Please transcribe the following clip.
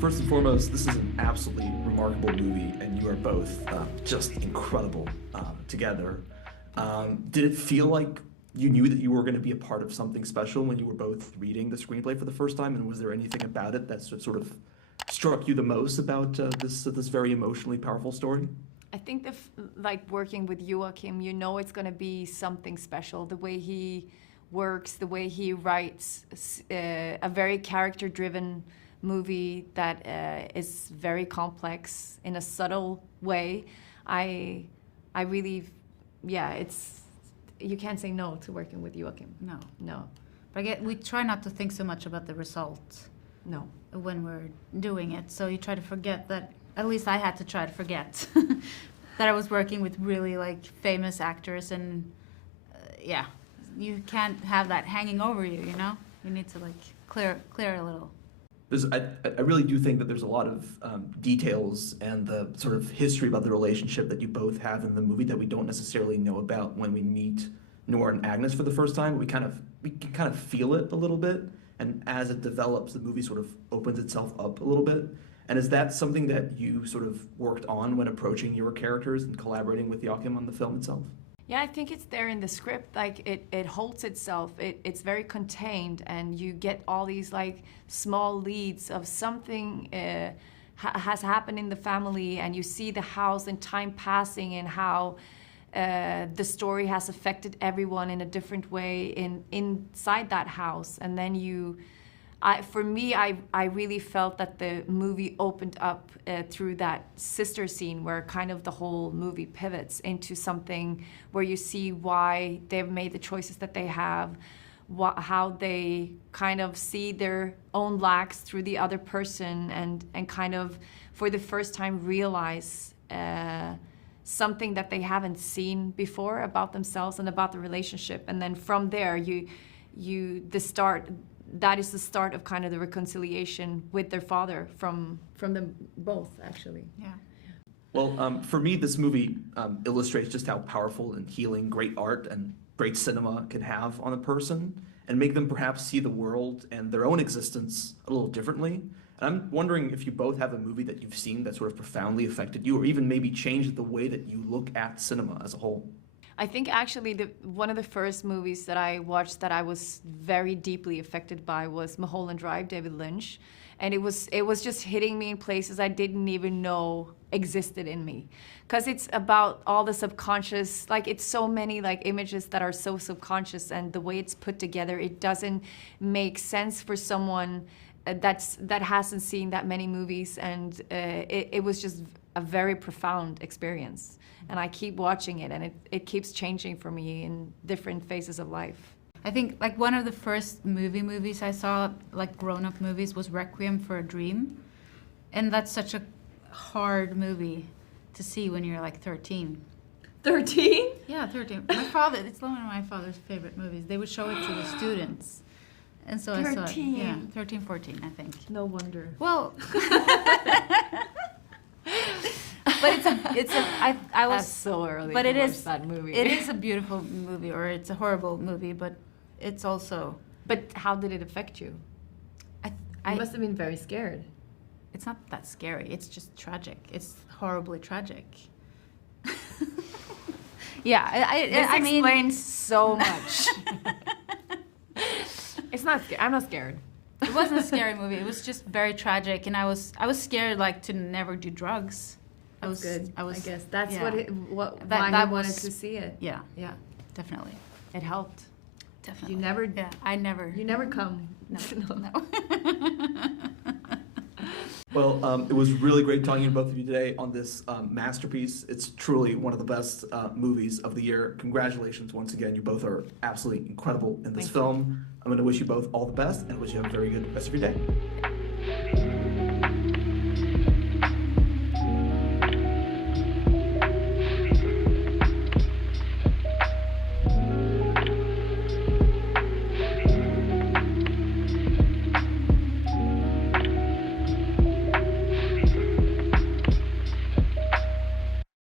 First and foremost, this is an absolutely remarkable movie, and you are both just incredible together. Did it feel like you knew that you were going to be a part of something special when you were both reading the screenplay for the first time? And was there anything about it that sort of struck you the most about this very emotionally powerful story? I think like working with Joachim, you know it's going to be something special. The way he works, the way he writes, a very character-driven movie that is very complex in a subtle way. I really, yeah, you can't say no to working with Joachim. No. But we try not to think so much about the result. No. When we're doing it, so you try to forget that. At least I had to try to forget that I was working with really like famous actors, and yeah, you can't have that hanging over you. You know, you need to like clear a little. I really do think that there's a lot of details and the sort of history about the relationship that you both have in the movie that we don't necessarily know about when we meet Nora and Agnes for the first time. We can kind of feel it a little bit, and as it develops, the movie sort of opens itself up a little bit. And is that something that you sort of worked on when approaching your characters and collaborating with Joachim on the film itself? Yeah, I think it's there in the script. Like it holds itself. It's very contained, and you get all these like small leads of something has happened in the family, and you see the house and time passing, and how the story has affected everyone in a different way inside that house. And then for me, I really felt that the movie opened up through that sister scene where kind of the whole movie pivots into something where you see why they've made the choices that they have, how they kind of see their own lacks through the other person, and kind of for the first time realize something that they haven't seen before about themselves and about the relationship. And then from there, that is the start of kind of the reconciliation with their father from them both, actually. Yeah. Well, for me, this movie illustrates just how powerful and healing great art and great cinema can have on a person, and make them perhaps see the world and their own existence a little differently. And I'm wondering if you both have a movie that you've seen that sort of profoundly affected you, or even maybe changed the way that you look at cinema as a whole. I think actually one of the first movies that I watched that I was very deeply affected by was Mulholland Drive, David Lynch. And it was just hitting me in places I didn't even know existed in me. Because it's about all the subconscious, like it's so many like images that are so subconscious, and the way it's put together, it doesn't make sense for someone that hasn't seen that many movies. And it was just a very profound experience. And I keep watching it, and it keeps changing for me in different phases of life. I think like one of the first movies I saw, like grown-up movies, was Requiem for a Dream. And that's such a hard movie to see when you're like 13. 13? Yeah, 13. It's one of my father's favorite movies. They would show it to the students. And so 13. I saw it. Yeah, 13, 14, I think. No wonder. Well... But I was That's so early but to it watch is that movie. It is a beautiful movie, or it's a horrible movie, but it's also. But how did it affect you? You must have been very scared. It's not that scary. It's just tragic. It's horribly tragic. Yeah, This explains so much. It's not. I'm not scared. It wasn't a scary movie. It was just very tragic, and I was scared like to never do drugs. That's good. I guess that's yeah. why I wanted to see it. Yeah, Yeah, definitely. it helped. Definitely. You never. Yeah, I never. You never come. No. No. Well, it was really great talking to both of you today on this masterpiece. It's truly one of the best movies of the year. Congratulations once again. You both are absolutely incredible in this film. I'm going to wish you both all the best, and wish you have a very good rest of your day.